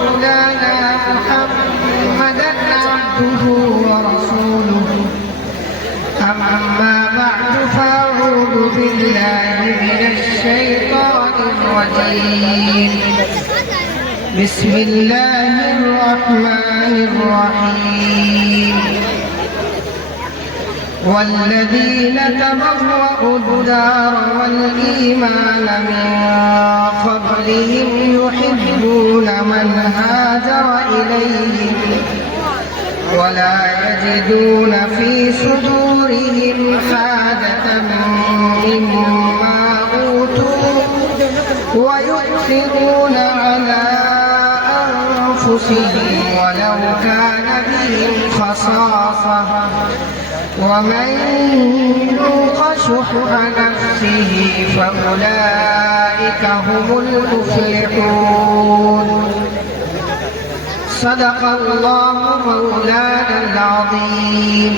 ومولانا محمدا عبده ورسوله أما بعد فأعوذ بالله من الشيطان الرجيم بسم الله الرحمن الرحيم والذين تبوأوا الدار والإيمان من قبلهم يحبون من هاجر إليهم ولا يجدون في صدورهم حاجة مما أوتوا ويؤثرون على أنفسهم ولو كان بهم خصاصة ومن يوق شح نفسه فأولئك هم المفلحون صدق الله مولانا العظيم.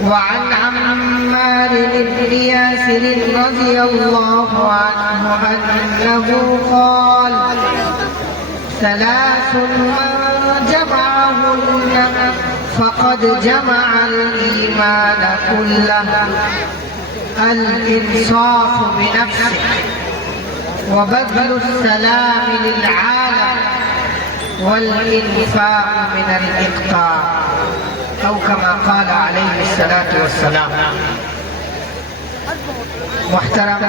وعن عمار بن ياسر رضي الله عنه أنه قال ثلاث من جمعهن فقد جمع الإيمان كله الإنصاف بنفسه وبذل السلام للعالم والإنفاق من الإقطاع أو كما قال عليه الصلاة والسلام. محترم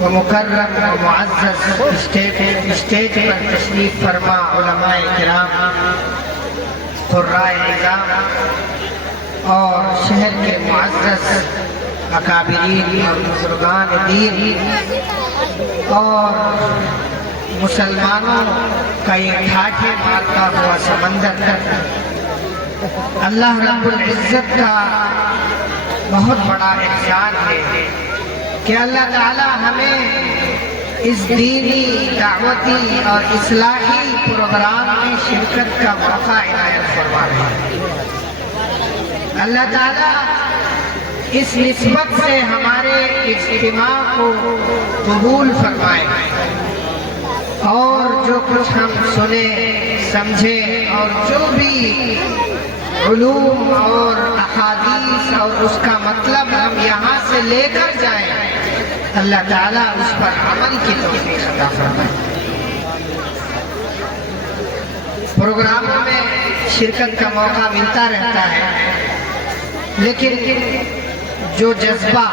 ومکرم ومعزز اسٹیج پر تشریف فرما علماء کرام، قرائے اعظام اور شہر کے معزز اکابرین اور بزرگان دین اور مسلمانوں کا یہ ٹھاٹھے مارتا ہوا سمندر، اللہ رب العزت کا بہت بڑا احسان ہے کہ اللہ تعالی ہمیں اس دینی دعوتی اور اصلاحی پروگرام میں شرکت کا موقع عنایت فرما رہے ہیں۔ اللہ تعالی اس نسبت سے ہمارے اجتماع کو قبول فرمائے اور جو کچھ ہم سنے سمجھے اور جو بھی علوم اور احادیث اور اس کا مطلب ہم یہاں سے لے کر جائیں، اللہ تعالیٰ اس پر عمل کی توفیق عطا فرمائے۔ پروگراموں میں شرکت کا موقع ملتا رہتا ہے، لیکن جو جذبہ،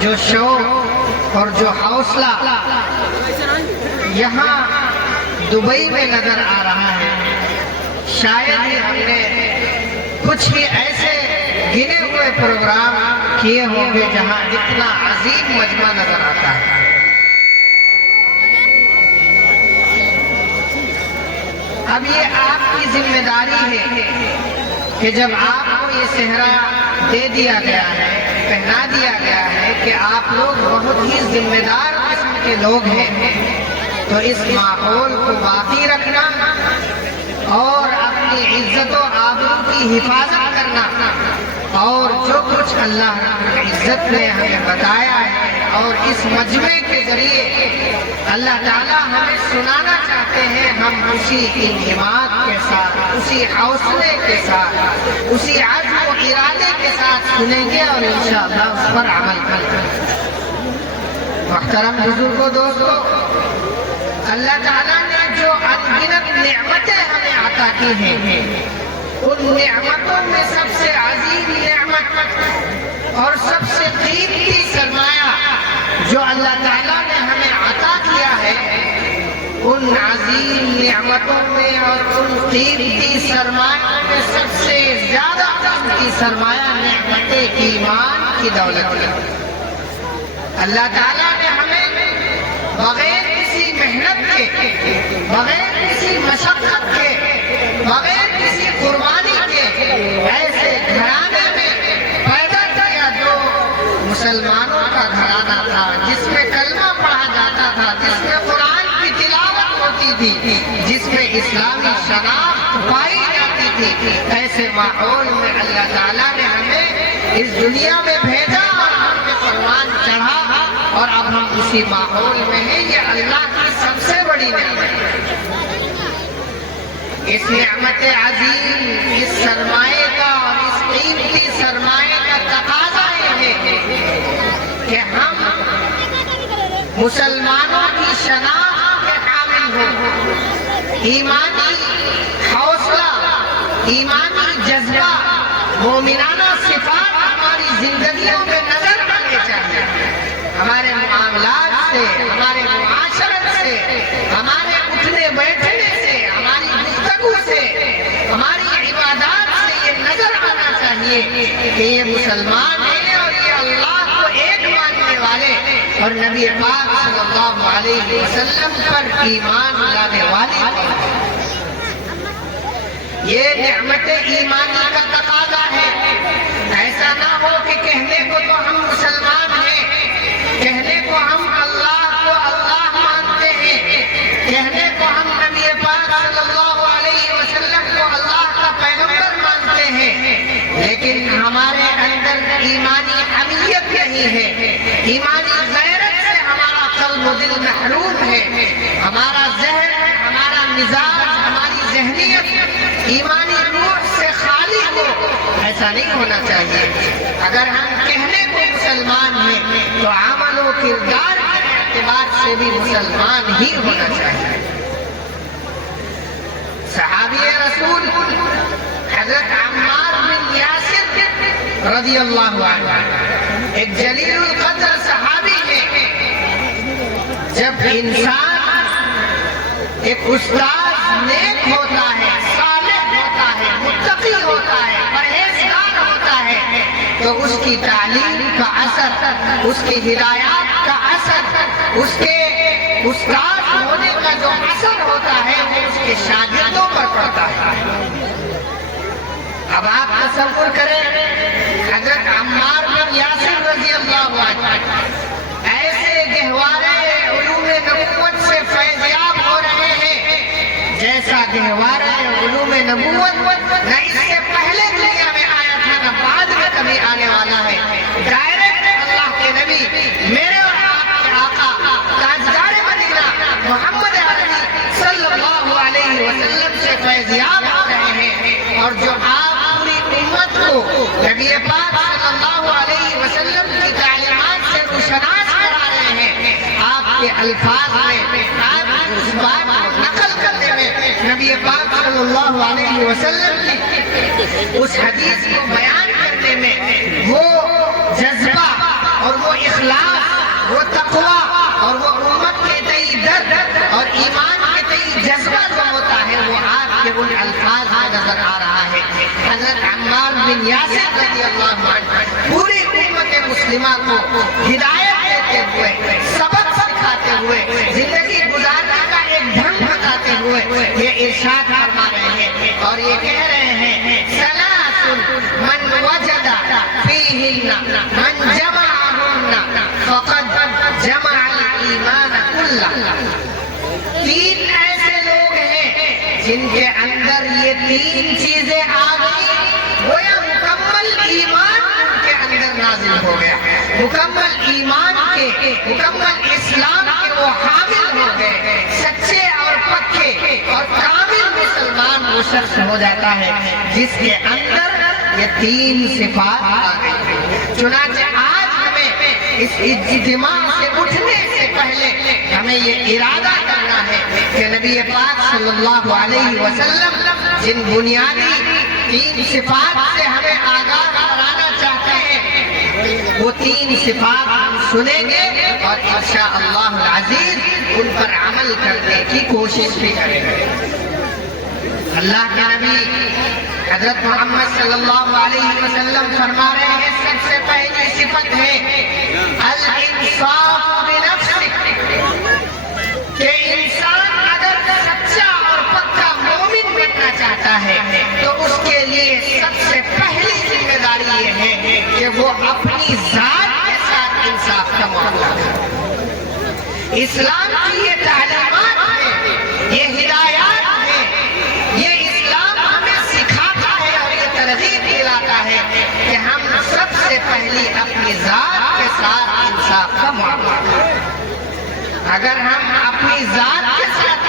جو شوق اور جو حوصلہ یہاں دبئی میں نظر آ رہا ہے، شاید ہی ہم نے کچھ ہی ایسے گنے ہوئے پروگرام کیے ہوں گے جہاں اتنا عظیم مجمع نظر آتا ہے۔ اب یہ آپ کی ذمہ داری ہے کہ جب آپ کو یہ صحرا دے دیا گیا ہے، پہنا دیا گیا ہے کہ آپ لوگ بہت ہی ذمہ دار قسم کے لوگ ہیں، تو اس ماحول کو باقی رکھنا اور اپنی عزت و آبرو کی حفاظت کرنا اور جو کچھ اللہ رب العزت نے ہمیں بتایا ہے اور اس مجمع کے ذریعے اللہ تعالیٰ ہمیں سنانا چاہتے ہیں، ہم اسی انہمات کے ساتھ، اسی حوصلے کے ساتھ، اسی عزم و ارادے کے ساتھ سنیں گے اور انشاءاللہ اس پر عمل کریں گے۔ محترم بزرگوں، دوستو، اللہ تعالیٰ نے جو انگنت نعمتیں ہمیں عطا کی ہیں، ان نعمتوں میں سب سے عظیم نعمت اور سب سے قیمتی سرمایہ جو اللہ تعالیٰ نے ہمیں عطا کیا ہے، ان عظیم نعمتوں میں اور ان قیمتی سرمایوں میں سب سے زیادہ قیمتی سرمایہ نعمت ایمان کی دولت ہے۔ اللہ تعالیٰ نے ہمیں بغیر کسی محنت کے، بغیر کسی مشقت کے، بغیر کسی قربانی کے ایسے گھرانے میں پیدا کیا جو مسلمانوں کا گھرانہ تھا، جس میں کلمہ پڑھا جاتا تھا، جس میں قرآن کی تلاوت ہوتی تھی، جس میں اسلامی شناخت پائی جاتی تھی۔ ایسے ماحول میں اللہ تعالیٰ نے ہمیں اس دنیا میں بھیجا اور ہم پہ فرمان چڑھا، اور اب ہم اسی ماحول میں ہیں۔ یہ اللہ کی سب سے بڑی بڑی نعمت ہے۔ اس نعمت عظیم، اس سرمایے کا اور اس قیمتی سرمایے کا تقاضا یہ ہے کہ ہم مسلمانوں کی شناخت کے حامل ہوں، ایمانی حوصلہ، ایمانی جذبہ، مومنانہ صفات ہماری زندگیوں میں نظر آنے چاہیے۔ ہمارے معاملات سے، ہمارے معاشرت سے، ہمارے اٹھنے بیٹھنے سے، ہماری گفتگو سے، ہماری عبادات سے یہ نظر آنا چاہیے کہ یہ مسلمان ہیں اور یہ اللہ کو ایک ماننے والے اور نبی پاک صلی اللہ علیہ وسلم پر ایمان لانے والے۔ یہ نعمت ایمانی کا تقاضا ہے۔ ایسا نہ ہو کہ کہنے کو تو ہم مسلمان ہیں، کہنے کو ہم اللہ کو اللہ مانتے ہیں، کہنے کو ہم نبی پاک صلی اللہ علیہ وسلم کو اللہ کا پیغمبر مانتے ہیں، لیکن ہمارے اندر ایمانی حمیت نہیں ہے، ایمانی غیرت سے ہمارا قلب و دل محروم ہے، ہمارا ذہن، ہمارا مزاج، ہماری ذہنیت ایمانی روح سے خالی ہو۔ ایسا نہیں ہونا چاہیے۔ اگر ہم کہنے کو مسلمان ہیں تو عمل و کردار کے اعتبار سے بھی مسلمان ہی ہونا چاہیے۔ صحابی رسول حضرت عمار بن یاسر رضی اللہ عنہ ایک جلیل القدر صحابی ہیں۔ جب انسان ایک استاد نیک ہوتا ہے، متقی ہوتا ہے، پرہیزگار ہوتا ہے، تو اس کی تعلیم کا اثر، اس کی ہدایات کا اثر، اس کے استاد ہونے کا جو اثر ہوتا ہے وہ اس کے شاگردوں پر پڑتا ہے۔ اب آپ تصور کریں حضرت عمار بن یاسر رضی اللہ عنہ ایسے گہوارے علوم نبوت سے فیضیاب ہو رہے ہیں جیسا گہوارہ علوم نبوت نہ اس سے پہلے دنیا میں آیا تھا نہ بعد میں کبھی آنے والا ہے۔ ڈائریکٹ اللہ کے نبی، میرے اور آپ کے آقا تاجدار مدینہ محمد عربی صلی اللہ علیہ وسلم سے فیضیاب ہو رہے ہیں، اور جو آپ پوری امت کو نبی پاک صلی اللہ علیہ وسلم کی تعلیمات سے روشناس کرا رہے ہیں۔ آپ کے الفاظ میں، آپ اس بات کو نقل کرنے میں، نبی پاک صلی اللہ علیہ وسلم کی اس حدیث کو بیان کرنے میں وہ جذبہ اور وہ اخلاص، وہ تقویٰ اور وہ امت کے تئیں درد اور ایمان کے تئیں جذبہ جو ہوتا ہے وہ آپ کے ان الفاظ میں نظر آ رہا ہے۔ حضرت عمار بن یاسر رضی اللہ عنہ پوری امت مسلمہ کو ہدایت دیتے ہوئے، سبق سکھاتے ہوئے، زندگی گزارنے کا ایک ڈھنگ بتاتے ہوئے یہ ارشاد فرما رہے ہیں اور یہ کہہ رہے ہیں ثلاث من وجد فیہن من جمعہن فقد جمع الایمان کلہ۔ تین ایسے لوگ ہیں جن کے اندر یہ تین چیزیں آ گئی، گویا مکمل ایمان ان کے اندر نازل ہو گیا، مکمل ایمان کے، مکمل اسلام کے وہ حامل ہو گئے، سچے اور پکے اور کامل مسلمان وہ شخص ہو جاتا ہے جس کے اندر یہ تین صفات آ گئی۔ چنانچہ آج ہمیں اس اجتماع سے اٹھنے سے پہلے ہمیں یہ ارادہ کرنا ہے کہ نبی پاک صلی اللہ علیہ وسلم جن بنیادی تین صفات سے ہمیں آگاہ کرانا چاہتے ہیں وہ تین صفات ہم سنیں گے اور انشاءاللہ العزیز ان پر عمل کرنے کی کوشش بھی کریں گے۔ اللہ کے نبی حضرت محمد صلی اللہ علیہ وسلم فرما رہے ہیں سب سے پہلی صفت ہے الانصاف بنفسک، کہ انسان اگر سچا اور پکا مومن بننا چاہتا ہے تو اس کے لیے سب سے پہلی ذمہ داری یہ ہے کہ وہ اپنی ذات کے ساتھ انصاف کا معاملہ کرے۔ اسلام کی یہ تعلیمات ہے، یہ ہدایات ہے، یہ اسلام ہمیں سکھاتا ہے اور یہ ترغیب دلاتا ہے کہ ہم سب سے پہلی اپنی ذات کے ساتھ انصاف کا معاملہ کریں۔ اگر ہم اپنی ذات کے ساتھ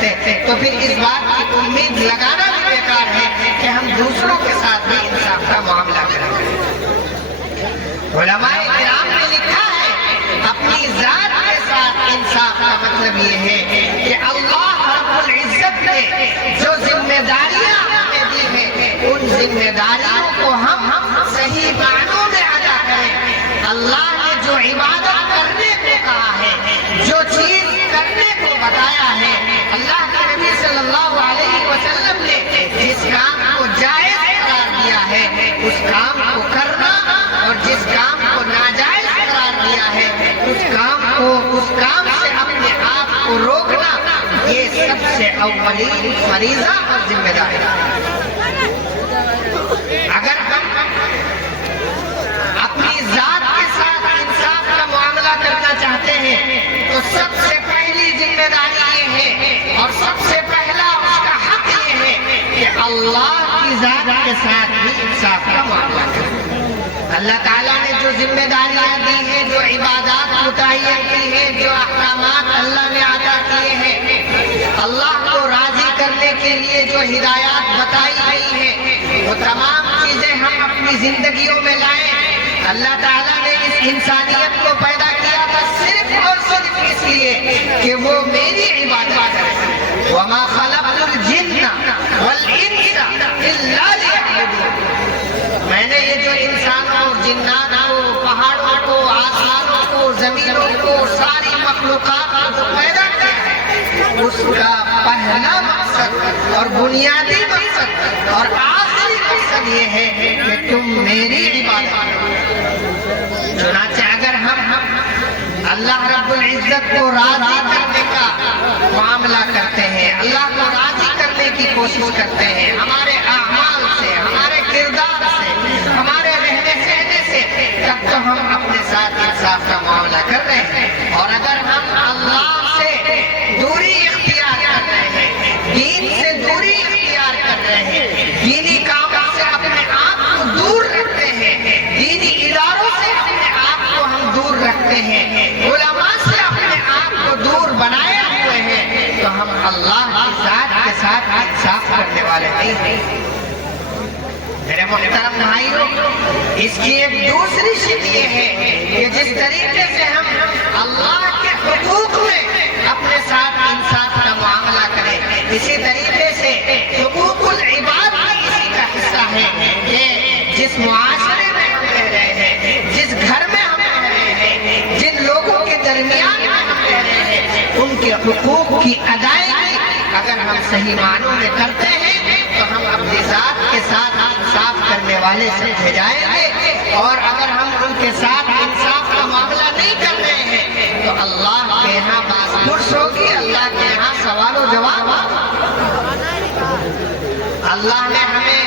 سکتے تو پھر اس بات کی امید لگانا بھی بیکار ہے کہ ہم دوسروں کے ساتھ بھی انصاف کا معاملہ کریں۔ علماء کرام نے لکھا ہے اپنی ذات کے ساتھ انصاف کا مطلب یہ ہے کہ اللہ رب العزت نے جو ذمہ داریاں ہمیں دی ہیں ان ذمہ داریوں کو ہم صحیح معنوں میں ادا کریں۔ اللہ نے جو عبادت کرنے کو کہا ہے، جو چیز کرنے کو بتایا ہے، اللہ کے نبی صلی اللہ علیہ وسلم نے جس کام کو جائز قرار دیا ہے اس کام کو کرنا، اور جس کام کو ناجائز قرار دیا ہے اس کام سے اپنے آپ کو روکنا، یہ سب سے اولین فریضہ اور ذمہ داری ہے۔ اگر ہم اپنی ذات کے ساتھ انصاف کا معاملہ کرنا چاہتے ہیں تو سب سے پہلی ذمہ داری یہ ہے اور سب سے پہلا اس کا حق یہ ہے کہ اللہ کی ذات کے ساتھ بھی انصاف کا معاملہ کریں۔ اللہ تعالیٰ نے جو ذمہ داریاں دی ہیں، جو عبادات متعین کی ہیں، جو احکامات اللہ نے عطا کیے ہیں، اللہ کو راضی کرنے کے لیے جو ہدایات بتائی گئی ہیں، وہ تمام چیزیں ہم اپنی زندگیوں میں لائیں۔ اللہ تعالیٰ نے اس انسانیت کو پیدا کیا تھا صرف اور صرف اس لیے کہ وہ میری عبادت کرے۔ وَمَا خَلَقْتُ الْجِنَّ وَالْإِنسَ إِلَّا لِيَعْبُدُونِ۔ میں نے یہ جو انسانوں اور جنات کو، پہاڑوں کو، آسمانوں کو، زمینوں کو، ساری مخلوقات کو پیدا کیا ہے، اس کا پہلا مقصد اور بنیادی مقصد اور آخری مقصد یہ ہے کہ تم میری عبادت کرو۔ چنانچہ اگر ہم اللہ رب العزت کو راضی کرنے کا معاملہ کرتے ہیں، اللہ کو راضی کرنے کی کوشش کرتے ہیں ہمارے اعمال سے، ہمارے کردار سے، ہمارے رہنے سہنے سے، تب تو ہم اپنے ساتھ انصاف کا معاملہ کر رہے ہیں۔ اور اگر ہم اللہ سے دوری اختیار کر رہے ہیں، دین سے دوری اختیار کر رہے ہیں، دینی کاموں سے اپنے آپ کو دور رکھتے ہیں، دینی اداروں سے اپنے آپ کو ہم دور رکھتے ہیں، علماء سے اپنے آپ کو دور بنائے ہوئے ہیں، تو ہم اللہ کی ذات کے ساتھ انصاف کرنے والے نہیں ہیں۔ میرے محترم بھائیوں، اس کی ایک دوسری شکل یہ ہے کہ جس طریقے سے ہم اللہ کے حقوق میں اپنے ساتھ انصاف کا معاملہ کریں، اسی طریقے سے حقوق العباد بھی اسی کا حصہ ہے کہ جس معاشرے میں ہم رہ رہے ہیں، جس گھر میں ہم رہ رہے ہیں، جن لوگوں کے درمیان میں ہم رہ رہے ہیں، ان کے حقوق کی ادائیگی اگر ہم صحیح معنوں میں کرتے ہیں تو ہم اپنی ذات کے ساتھ انصاف کرنے والے سمجھے جائیں گے، اور اگر ہم ان کے ساتھ انصاف کا معاملہ نہیں کر رہے ہیں تو اللہ کے یہاں باز پرس ہوگی، اللہ کے یہاں سوال و جواب ہوگا۔ اللہ نے ہمیں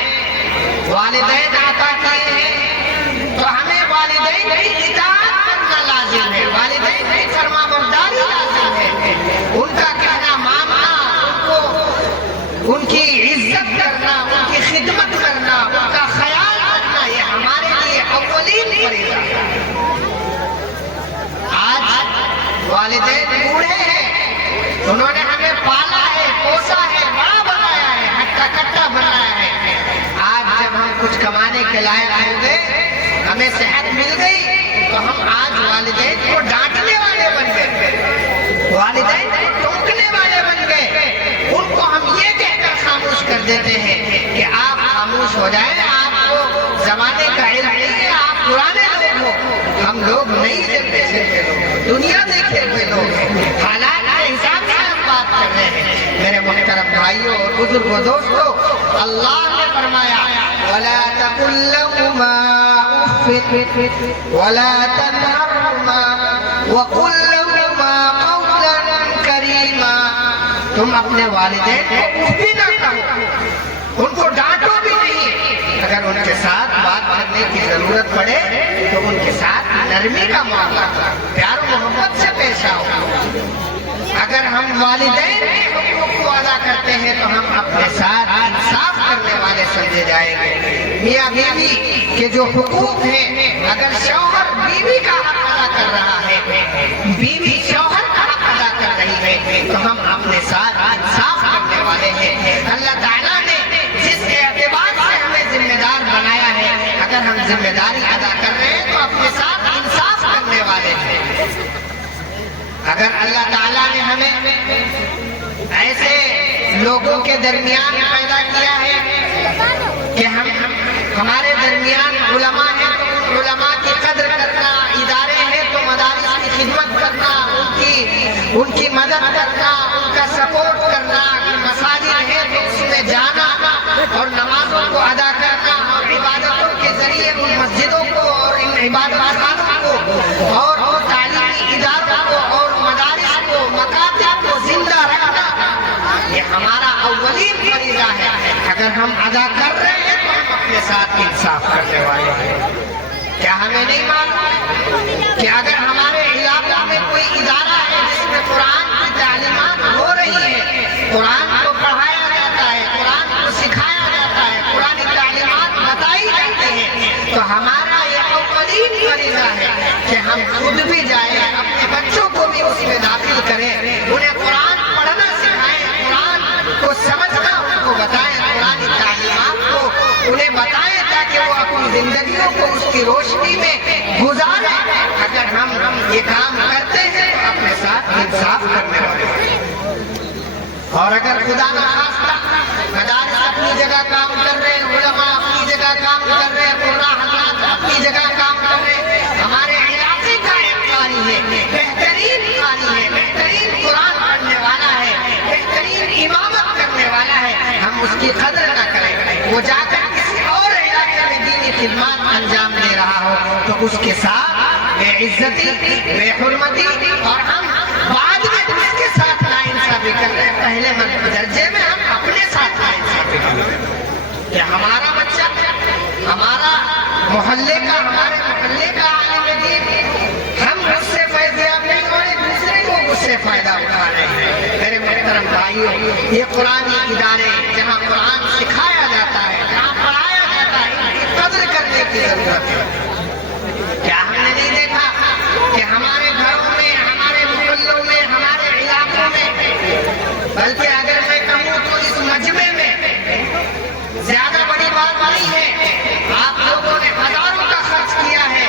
والدین عطا کیے ہیں تو ہمیں والدین کی اطاعت کرنا لازم ہے، والدین کی فرما برداری لازم ہے، ان کا کہنا ماننا، ان کی عزت کرنا، ان کی خدمت کرنا، ان کا خیال رکھنا، یہ ہمارے لیے اولین فریضہ ہے۔ آج والدین بوڑھے ہیں، انہوں نے ہمیں پالا ہے، پوسا ہے، بڑا بنایا ہے، ہٹا کٹا بنایا ہے۔ آج جب ہم کچھ کمانے کے لائق ہو گئے، ہمیں صحت مل گئی، تو ہم آج والدین کو ڈانٹنے والے بن گئے، والدین کو ٹوکنے والے بن گئے، ان کو ہم یہ کہہ کر خاموش کر دیتے ہیں کہ آپ خاموش ہو جائیں، آپ کو زمانے کا علم نہیں ہے، آپ پرانے لوگ ہو، ہم لوگ نئی جنریشن کے لوگ، دنیا دیکھے ہوئے لوگ ہیں، حالات کے حساب سے ہم بات کر رہے ہیں۔ میرے محترم بھائیوں اور بزرگوں دوستوں، اللہ نے فرمایا وَلَا تَقُلْ لَهُمَا أُفٍّ وَلَا تَنْهَرْهُمَا وَقُلْ لَهُمَا قَوْلًا كَرِيمًا۔ تم اپنے والدین کو اف بھی نہ کہو، ان کو ڈانٹو بھی نہیں، اگر ان کے ساتھ بات کرنے کی ضرورت پڑے تو ان کے ساتھ نرمی کا معاملہ کرو، پیار و محبت سے پیش آؤ۔ اگر ہم والدین کے حقوق کو ادا کرتے ہیں تو ہم اپنے ساتھ انصاف کرنے والے سمجھے جائیں گے۔ میاں بیوی کے جو حقوق ہیں، اگر شوہر بیوی کا حق ادا کر رہا ہے، بیوی شوہر کا حق ادا کر رہی ہے تو ہم اپنے ساتھ انصاف کرنے والے ہیں۔ اللہ تعالیٰ نے جس اعتبار سے ہمیں ذمہ دار بنایا ہے، اگر ہم ذمہ داری ادا کر رہے ہیں تو اپنے ساتھ انصاف کرنے والے ہیں۔ اگر اللہ تعالیٰ نے ہمیں ایسے لوگوں کے درمیان پیدا کیا ہے کہ ہمارے درمیان علماء ہیں تو ان علماء کی قدر کرنا، ادارے ہیں تو مدارس کی خدمت کرنا، ان کی مدد کرنا، ان کا سپورٹ کرنا، مساجد ہیں تو اس میں جانا اور نمازوں کو ادا کرنا اور عبادتوں کے ذریعے ان مسجدوں کو اور ان عبادت خانوں کو اور تعلیمی اداروں کو اور مدارس کو، مکاتب کو زندہ رکھنا، یہ ہمارا اولین فریضہ ہے۔ اگر ہم ادا کر رہے ہیں تو ہم اپنے ساتھ انصاف کرنے والے ہیں۔ کیا ہمیں نہیں معلوم کہ اگر ہمارے علاقہ میں کوئی ادارہ ہے جس میں قرآن کی تعلیمات ہو رہی ہے، قرآن کو پڑھایا جاتا ہے، قرآن کو سکھایا جاتا ہے، قرآن کی تعلیمات بتائی جاتی ہیں، تو ہمارا یہ اولین فریضہ ہے کہ ہم خود بھی جائیں، اپنے بچوں کو بھی اس میں داخل کریں، انہیں قرآن پڑھنا سکھائیں، قرآن کو سمجھنا ان کو بتائیں، قرآن کی تعلیمات کو انہیں بتائیں تاکہ وہ اپنی زندگیوں کو اس کی روشنی میں گزاریں۔ اگر ہم یہ کام کرتے ہیں تو اپنے ساتھ انصاف کرنے والے ہیں۔ اور اگر خدا نخواستہ مدارس اپنی جگہ کام کر رہے ہیں، علماء اپنی جگہ کام کر رہے ہیں، قرآن حضرات اپنی جگہ کام کر رہے ہیں، ہمارے علاقے کا ایک قاری ہے، بہترین قاری ہے، بہترین قرآن پڑھنے والا ہے، بہترین امامت کرنے والا ہے، ہم اس کی قدر نہ کریں، وہ جا کر کسی اور علاقے میں دینی خدمات انجام دے رہا ہو تو اس کے ساتھ بے عزتی، بے حرمتی اور ہم بعد میں اس کے ساتھ ناانصافی کر رہے ہیں۔ پہلے درجے میں ہم اپنے ساتھ ناانصافی کر رہے ہیں کہ ہمارا بچہ، ہمارا محلے کا، ہمارے محلے کا عالم دین، ہم اس سے فیضیاب نہیں ہو رہے، دوسرے کو اس سے فائدہ اٹھا رہے ہیں۔ میرے محترم بھائیوں، یہ قرآنی ادارے جہاں قرآن سکھایا جاتا ہے، جہاں پڑھایا جاتا ہے، ان کی قدر کرنے کی ضرورت ہے۔ کیا ہم نے نہیں دیکھا کہ ہمارے گھروں میں، ہمارے محلوں میں، ہمارے علاقوں میں، بلکہ اگر میں کہوں تو اس مجمع میں زیادہ بڑی بات نہیں ہے، آپ لوگوں نے ہزاروں کا خرچ کیا ہے،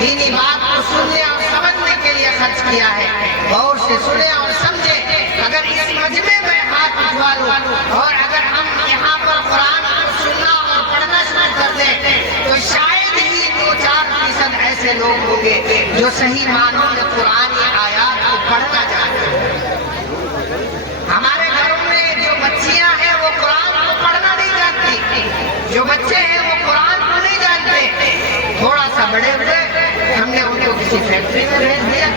دینی بات کو سننے اور سمجھنے کے لیے خرچ کیا ہے، غور سے سنیں اور سمجھیں۔ اگر اس مجمع میں ہاتھ اٹھوا لوں اور اگر ہم یہاں پر قرآن کو سننا اور پڑھنا شروع کر دیں تو شاید ہی 2-4% ایسے لوگ ہوں گے جو صحیح معنوں میں قرآن کی آیات کو پڑھنا چاہتے ہیں۔ ہمارے گھروں میں جو بچیاں ہیں وہ قرآن کو پڑھنا نہیں جانتی، جو بچے ہیں وہ قرآن کو نہیں جانتے۔ تھوڑا سا بڑے ہوئے ہم نے ان کو کسی فیکٹری میں بھیج دیا،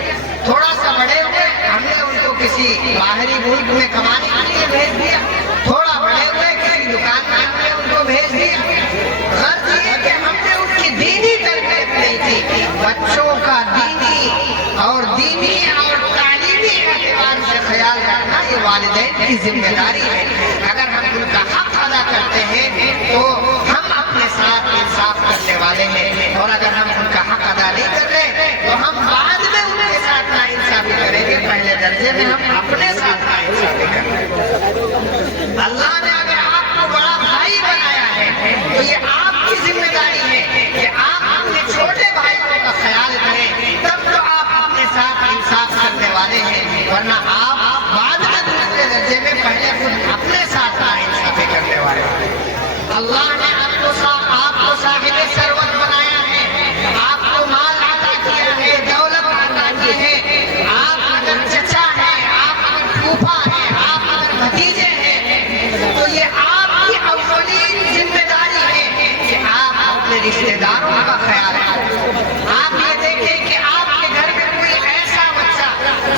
تھوڑا سا بڑے ہوئے ہم نے ان کو کسی باہری ملک میں کمانے کے لیے بھیج دیا، تھوڑا بڑے ہوئے کسی دکان میں ہم نے ان کو بھیج دیا۔ غرض یہ کہ ہم نے ان کی دینی تربیت نہیں کی۔ بچوں کا دینی اور تعلیمی اعتبار سے خیال رکھنا یہ والدین کی ذمہ داری ہے۔ اگر ہم ان کا حق ادا کرتے ہیں تو ہم اپنے ساتھ انصاف کرنے والے ہیں، اور اگر ہم ان کا حق ادا نہیں کر رہے تو ہم بعد میں ان کے ساتھ ناانصافی کریں گے، پہلے درجے میں ہم اپنے ساتھ ناانصافی کر رہے ہیں۔ اللہ نے اگر آپ کو بڑا بھائی بنایا ہے تو یہ آپ کی ذمہ داری ہے کہ آپ اپنے چھوٹے بھائیوں کا خیال کریں، تب تو آپ اپنے ساتھ انصاف کرنے والے ہیں، ورنہ آپ بعد میں دوسرے درجے میں پہلے خود اپنے ساتھ ناانصافی کرنے والے ہیں۔ اللہ نے آپ کو صاحب ثروت بنایا ہے، آپ کو مال عطا کیا ہے، دولت عطا کی ہے۔ آپ اگر چچا ہیں، آپ اگر پھوپھا ہیں، آپ اگر بھتیجے ہیں تو یہ آپ کی اولین ذمہ داری ہے کہ آپ اپنے رشتہ داروں کا خیال رکھیں۔ آپ یہ دیکھیں کہ آپ کے گھر میں کوئی ایسا بچہ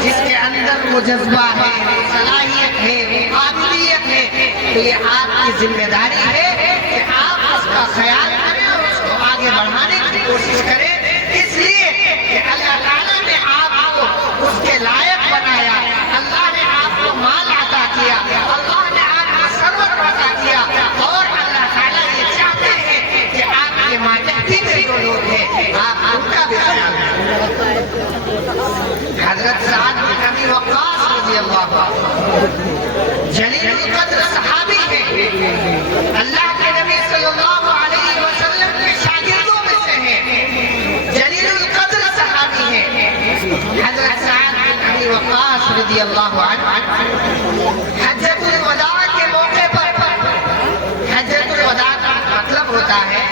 جس کے اندر وہ جذبہ ہے، وہ صلاحیت ہے، وہ قابلیت ہے، تو یہ آپ کی ذمہ داری ہے کہ آپ اس کا خیال کریں اور اس کو آگے بڑھانے کی کوشش کریں، اس لیے کہ اللہ تعالیٰ نے آپ کو اس کے لائق بنایا، اللہ نے آپ کو مال عطا کیا، اللہ نے آپ کو ثروت عطا کیا، اور اللہ تعالیٰ یہ چاہتے ہیں کہ آپ کے ماتحتی میں جو لوگ ہیں آپ ان کا بھی خیال کریں۔ حضرت سعد بن ابی وقاص رضی اللہ عنہ حجۃ الوداع کے موقع پر، حجۃ الوداع کا مطلب ہوتا ہے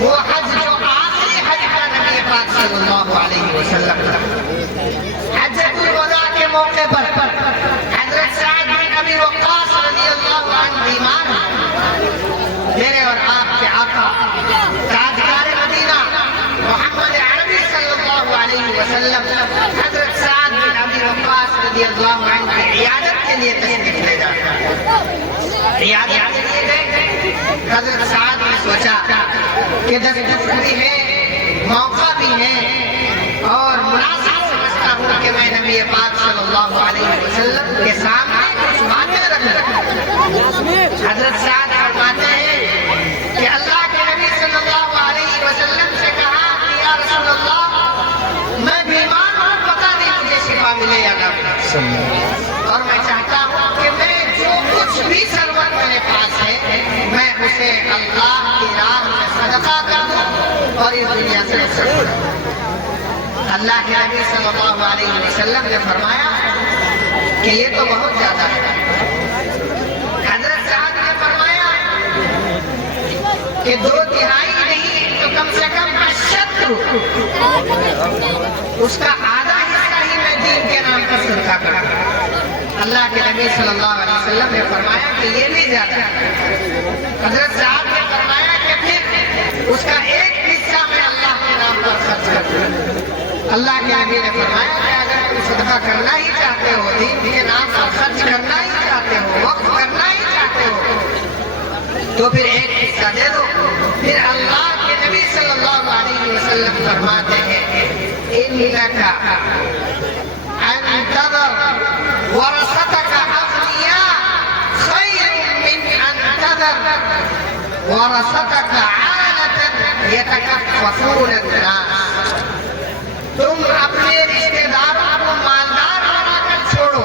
وہ حج جو آخری حج کا نبی پاک صلی اللہ علیہ وسلم کا، حجۃ الوداع کے موقع پر حضرت سعد بن ابی وقاص رضی اللہ عنہ بیمار ہیں، میرے اور آپ کے آقا تاجدار مدینہ محمد عربی صلی اللہ علیہ وسلم حضرت سعد بن ابی وقاص رضی اللہ عنہ کی عیادت کے لیے تشریف لے جاتے ہیں، عیادت کے لیے گئے۔ حضرت سعد نے سوچا کہ دستور بھی ہے، موقع بھی ہے، اور مناسب سمجھتا ہوں کہ میں نبی پاک صلی اللہ علیہ وسلم کے سامنے کچھ باتیں رکھوں۔ حضرت سعد فرماتے ہیں کہ اللہ کے نبی صلی اللہ علیہ وسلم سے کہا کہ یا رسول اللہ میں بیمار ہوں، پتہ نہیں مجھے شفا ملے یا نہ ملے، اور میں چاہتا ہوں کہ میں جو کچھ بھی ثروت میرے پاس ہے میں اسے اللہ کی راہ میں صدقہ کر دوں اور اس دنیا سے رخصت کروں۔ اللہ کے نبی صلی اللہ علیہ وسلم نے فرمایا کہ یہ تو بہت زیادہ ہے۔ حضرت سعد نے فرمایا کہ 2/3 نہیں تو کم سے کم 80 اس کا آدھا حصہ ہی میں دین کے نام پر صدقہ کروں۔ اللہ کے نبی صلی اللہ علیہ وسلم نے فرمایا کہ یہ بھی زیادہ ہے۔ حضرت صاحب نے فرمایا کہ پھر اس کا 1 حصہ میں اللہ کے نام پر خرچ کر دوں۔ اللہ کے نبی نے فرمایا کہ اگر تم صدقہ کرنا ہی چاہتے ہو، دین کے نام پر خرچ کرنا ہی چاہتے ہو، وقف کرنا ہی چاہتے ہو، تو پھر 1 حصہ دے دو۔ پھر اللہ کے نبی صلی اللہ علیہ وسلم فرماتے ہیں اِنَّكَ أَن تَذَرَ وَرَثَتَكَ أَغْنِيَاءَ خَيْرٌ مِّنْ أَن تَذَرَ وَرَثَتَكَ عَالَةً يَتَكَفَّفُونَ النَّاسَ۔ تم اپنے رشتہ داروں کو مالدار بنا کر چھوڑو،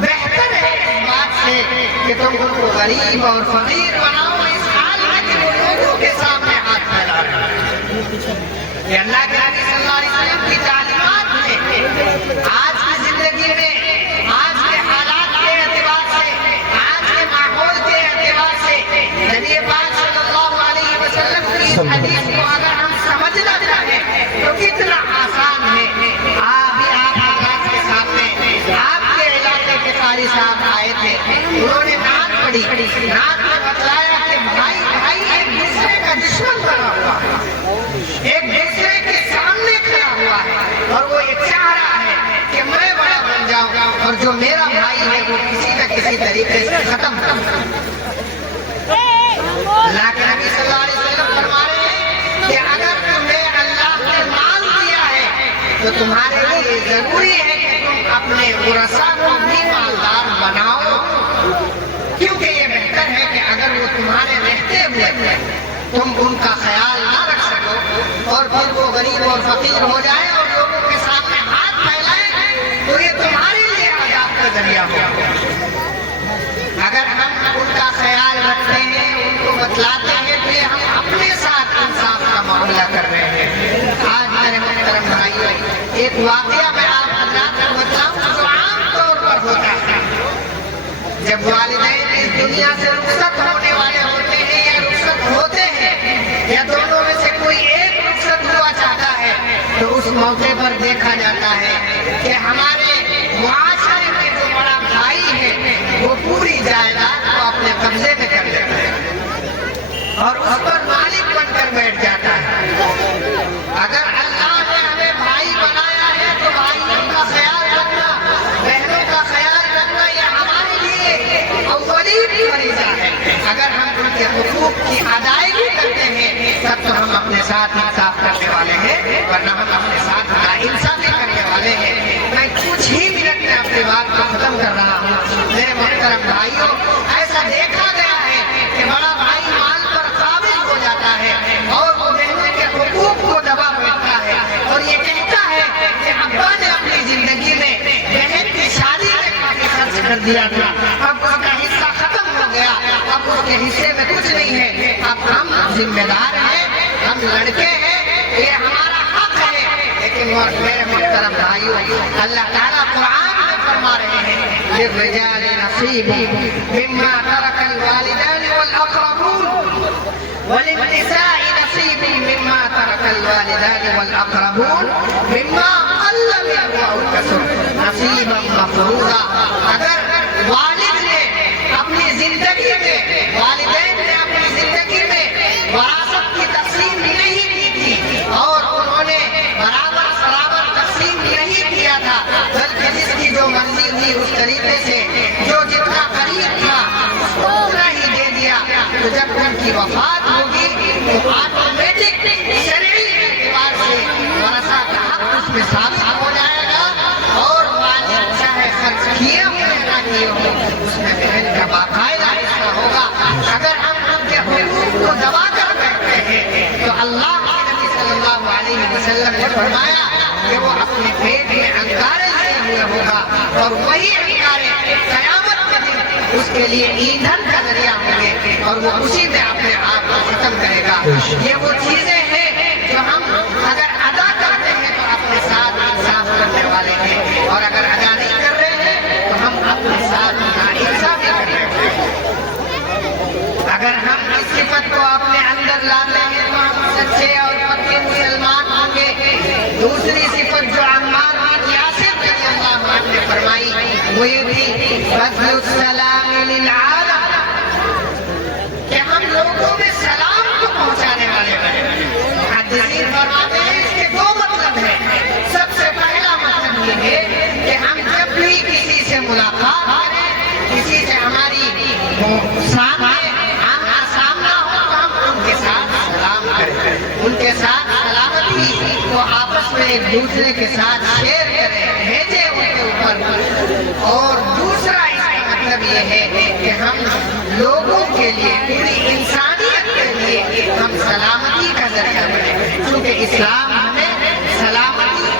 بہتر ہے اس بات سے کہ تم ان کو غریب اور فقیر بناؤ، اس حال میں کہ وہ لوگوں کے سامنے ہاتھ پھیلا رہے ہیں۔ یہ اللہ کے نبی صلی اللہ علیہ وسلم کی تعلیمات ہیں۔ آج کی زندگی میں، آج کے حالات کے اعتبار سے، آج کے ماحول کے اعتبار سے نبی پاک صلی اللہ علیہ وسلم کی اس حدیث کو اگر ہم سمجھنا چاہیں تو کتنا آسان ہے۔ آپ حضرات کے سامنے آپ کے علاقے کے قاری صاحب آئے تھے، انہوں نے نعت پڑھی، نعت میں بتلایا کہ بھائی ایک دوسرے کا دشمن بنا ہوا ہے، ایک دوسرے کے سامنے کھڑا ہوا ہے، اور وہ یہ چاہ رہا ہے کہ میں بڑا بن جاؤں اور جو میرا بھائی ہے وہ کسی نہ کسی طریقے سے ختم ہو۔ اللہ کے نبی صلی اللہ علیہ وسلم فرما رہے ہیں کہ اگر تمہیں اللہ نے مال دیا ہے تو تمہارے لیے ضروری ہے کہ تم اپنے ورثاء کو بھی مالدار بناؤ، کیونکہ یہ بہتر ہے کہ اگر وہ تمہارے رہتے ہوئے تم ان کا خیال نہ رکھ سکو اور پھر وہ غریب اور فقیر ہو جائے اور لوگوں کے سامنے ہاتھ پھیلائے تو یہ تمہارے لیے عذاب کا ذریعہ ہوگا۔ اگر ہم ان کا خیال رکھتے ہیں، ان کو بتلاتے ہیں، تو یہ ہم اپنے ساتھ انصاف کا معاملہ کر رہے ہیں۔ آج میرے محترم بھائیو، ایک واقعہ میں آپ حضرات کو بتلاؤں جو عام طور پر ہوتا ہے۔ جب والدین اس دنیا سے رخصت ہونے والے ہوتے ہیں یا رخصت ہوتے ہیں یا دونوں میں سے کوئی ایک رخصت ہوا چاہتا ہے تو اس موقع پر دیکھا جاتا ہے کہ ہمارے معاشرے میں جو بڑا بھائی ہے وہ پوری جائیداد کو اپنے قبضے میں کر لیتا ہے اور اس پر مالک بن کر بیٹھ جاتا ہے۔ اگر اللہ نے ہمیں بھائی بنایا ہے تو بھائیوں کا خیال رکھنا، بہنوں کا خیال رکھنا یہ ہمارے لیے اولین فریضہ ہے۔ اگر ہم ان کے حقوق کی ادائیگی کرتے ہیں تب تو ہم اپنے ساتھ انصاف کرنے والے ہیں، ورنہ ہم اپنے ساتھ ناانصافی کرنے والے ہیں۔ میں کچھ ہی منٹ میں اپنی بات کو ختم کر رہا ہوں۔ میرے محترم بھائیوں، ایسا دیکھا گیا ہے کہ بڑا بھائی مال پر قابض ہو جاتا ہے اور وہ بہنوں کے حقوق کو دبا بیٹھتا ہے اور یہ کہتا ہے کہ ابا نے اپنی زندگی میں بہن کی شادی میں کافی خرچ کر دیا تھا، اب اس کا حصہ ختم ہو گیا، اب اس کے حصے میں کچھ نہیں ہے، اب ہم ذمہ دار ہیں، ہم لڑکے ہیں، یہ ہمارا حق ہے۔ لیکن میرے محترم بھائیوں، اللہ تعالیٰ قرآن میں فرما للرجال نصيب مما ترك الوالدان والأقربون وللنساء نصيب مما ترك الوالدان والأقربون مما قل منه أو كثر نصيبا مفروضا. اگر والد نے اپنی زندگی میں، والدین نے اپنی زندگی میں وراثت کی تقسیم نہیں کی تھی اور انہوں نے برابر تقسیم نہیں کیا تھا، بلکہ جس کی جو مرضی ہوئی اس طریقے سے جو جتنا قریب تھا اس کو اتنا ہی دے دیا، تو جب ان کی وفات ہوگی تو آٹومیٹک شرعی اعتبار سے ورثہ کا حق اس میں ثابت ہو جائے گا، اور والد چاہے خرچ کیے ہوئے نہ کیے ہو اس میں بہن کا باقاعدہ حصہ ہوگا. اگر ہم ان کے حقوق کو دبا کر بیٹھتے ہیں تو اللہ کے نبی صلی اللہ علیہ وسلم نے فرمایا کہ وہ اپنے پیٹ میں انگارے لیے ہوئے ہوگا، اور وہی انگارے قیامت کے دن اس کے لیے ایندھن کا ذریعہ ہوں گے اور وہ اسی میں اپنے آپ کو ختم کرے گا. یہ وہ چیزیں ہیں جو ہم اگر ادا کرتے ہیں تو اپنے ساتھ انصاف کرنے والے ہیں، اور اگر ادا نہیں کر رہے ہیں تو ہم اپنے ساتھ ناانصافی کر رہے ہیں. اگر ہم اس صفت کو اپنے اندر لاتے ہیں تو ہم سچے اور پکے مسلمان ہوں گے. دوسری صفت جو عمار بن یاسر رضی اللہ عنہ نے فرمائی وہ یہ تھی بذل السلام للعالم، کہ ہم لوگوں میں سلام کو پہنچانے والے بنے. محدثین فرماتے ہیں اس کے دو مطلب ہیں. سب سے پہلا مطلب یہ ہے کہ ہم جب بھی کسی سے ملاقات کریں، کسی سے ہماری سامنا ہو تو ہم ان کے ساتھ سلام کریں، ان کے ساتھ سلامتی کو آپس میں ایک دوسرے کے ساتھ شیئر کریں، بھیجیں ان کے اوپر. اور دوسرا اس کا مطلب یہ ہے کہ ہم لوگوں کے لیے، پوری انسانیت کے لیے ہم سلامتی کا ذریعہ بنیں، کیونکہ اسلام ہمیں سلامتی،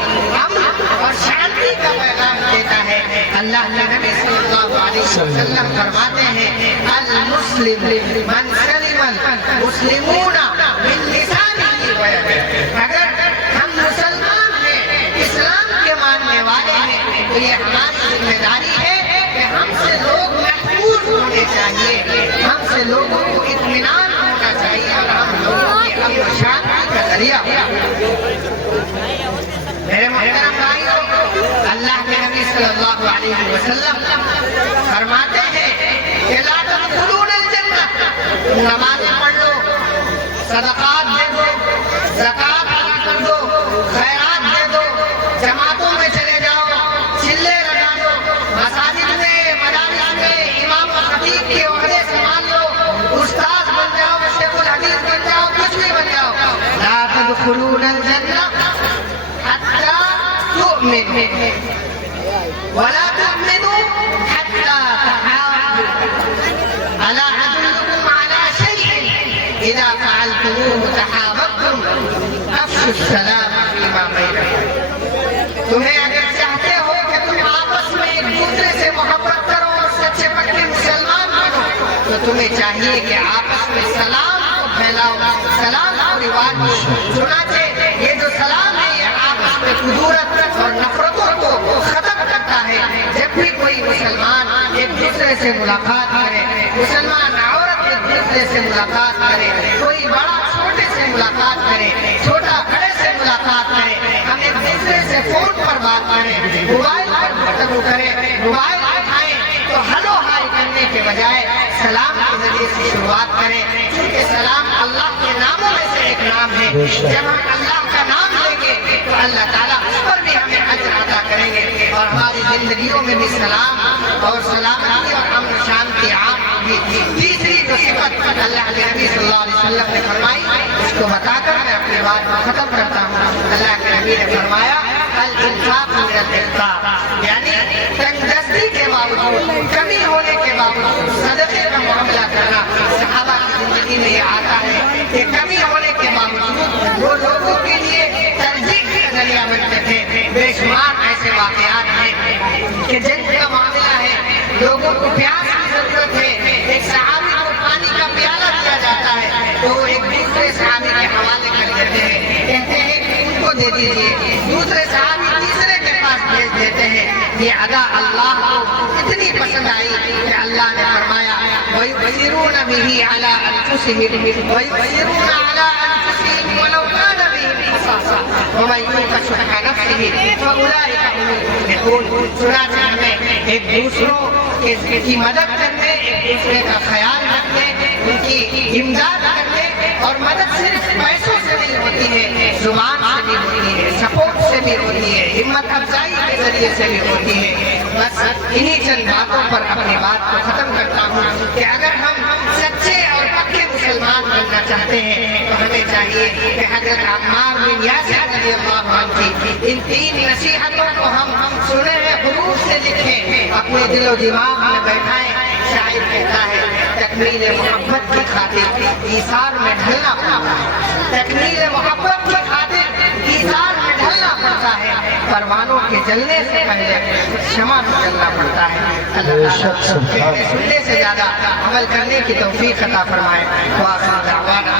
امن اور شانتی کا پیغام دیتا ہے. اللہ کے نبی صلی اللہ علیہ وسلم فرماتے ہیں المسلم من سلم المسلمون من لسانه ويده. اگر ہم مسلمان ہیں، اسلام کے ماننے والے ہیں، تو یہ ہماری ذمہ داری ہے کہ ہم سے لوگ محفوظ ہونے چاہیے، ہم سے لوگوں کو اطمینان ہونا چاہیے، اور ہم لوگوں کے امن و شانتی کا ذریعہ. میرے محترم بھائیوں، اللہ کے نبی صلی اللہ علیہ وسلم فرماتے ہیں کہ لا تدخلون الجنہ، نمازیں پڑھ لو، صدقات دے دو، زکات ادا کر دو، خیرات دے دو، جماعتوں میں چلے جاؤ، چلے لگا دو، مساجد میں، مدارس میں امام و خطیب کے عہدے سنبھال لو، استاد بن جاؤ، شیخ الحدیث بن جاؤ، کچھ بھی بن جاؤ. لا تدخلون الجنہ حتى تؤمنوا ولا تؤمنوا حتى تحابوا ألا أدلكم على شيء إذا فعلتموه تحاببتم أفشوا السلام فيما بينكم. تمہیں اگر چاہتے ہو کہ تم آپس میں ایک دوسرے سے محبت کرو اور سچے پکے مسلمان بنو تو تمہیں چاہیے کہ آپس میں سلام کو پھیلاؤ، سلام کو رواج دو. چنانچہ یہ جو سلام ہے یہ آپس میں کدورت اور نفرتوں کو ختم کرتا ہے. جب بھی کوئی مسلمان ایک دوسرے سے ملاقات کرے، مسلمان عورت ایک دوسرے سے ملاقات کرے، کوئی بڑا چھوٹے سے ملاقات کرے، چھوٹا بڑے سے ملاقات کرے، ہم ایک دوسرے سے فون پر بات کریں، موبائل پر گفتگو کریں، موبائل اٹھائیں تو ہلو ہائی کرنے کے بجائے سلام کے ذریعے سے شروعات کریں، کیونکہ سلام اللہ کے ناموں میں سے ایک نام ہے. جب ہم اللہ کا نام لیں گے تو اللہ تعالیٰ اس پر بھی ہمیں اجر عطا کریں گے، اور ہماری زندگیوں میں بھی سلام اور سلامتی اور امن و شانتی عام ہوگی. تیسری جو صفت اللہ کے نبی صلی اللہ علیہ وسلم نے فرمائی اس کو بتا کر میں اپنی بات کو ختم کرتا ہوں. اللہ کے نبی نے فرمایا الانفاق من الاحتساب، یعنی تنگ دستی کے باوجود، کمی ہونے کے باوجود صدقے کا معاملہ کرنا. صحابہ کی زندگی میں یہ آتا ہے کہ کمی ہونے کے باوجود وہ لوگوں کے لیے ترجیح کا ذریعہ بنتے تھے. بے شمار ایسے واقعات ہیں کہ جنگ کا معاملہ ہے، لوگوں کو پیاس کی ضرورت ہے، ایک صحابی کو پانی کا پیالہ دیا جاتا ہے تو وہ ایک دوسرے صحابی کے حوالے کر دیتے ہیں، کہتے ہیں کہ ان کو دے دیجیے. دوسرے صحابی تیسرے کے پاس بھیج دیتے ہیں، یہ ادا اللہ کو اتنی پسند آئی کہ اللہ نے فرمایا وَيُؤْثِرُونَ بِهِ عَلَىٰ أَنفُسِهِمْ وَيُؤْثِرُونَ عَلَىٰ أَنفُسِهِمْ وَلَوْ كَانَ بِهِمْ خَصَاصَةٌ وَمَن يُوقَ شُحَّ نَفْسِهِ فَأُولَٰئِكَ هُمُ الْمُفْلِحُونَ۔ چنانچہ ہمیں ایک دوسروں کی مدد کرنے، ایک دوسرے کا خیال رکھنے، ان کی امداد کرنے، اور مدد صرف پیسوں سے نہیں ہوتی ہے، زبان سے بھی ہوتی ہے، سپورٹ سے بھی ہوتی ہے، ہمت افزائی کے ذریعے سے بھی ہوتی ہے۔ بس انہی چند باتوں پر اپنی بات کو ختم کرتا ہوں کہ اگر ہم سچے اور پکے مسلمان بننا چاہتے ہیں تو ہمیں چاہیے کہ حضرت عمار بن یاسر رضی اللہ عنہ کی ان 3 نصیحتوں کو ہم سنے ہوئے حروف سے لکھیں، اپنے دل و دماغ میں بیٹھائیں۔ شاعر کہتا ہے تکمیل محبت کی خاطر ایثار میں ڈھلنا پڑتا ہے، تکمیل محبت کی خاطر ایثار میں ڈھلنا پڑتا ہے، پروانوں کے جلنے سے پہلے شمع میں جلنا پڑتا ہے۔ اللہ تعالیٰ سننے سے زیادہ عمل کرنے کی توفیق عطا فرمائے۔ وآخر دعوانا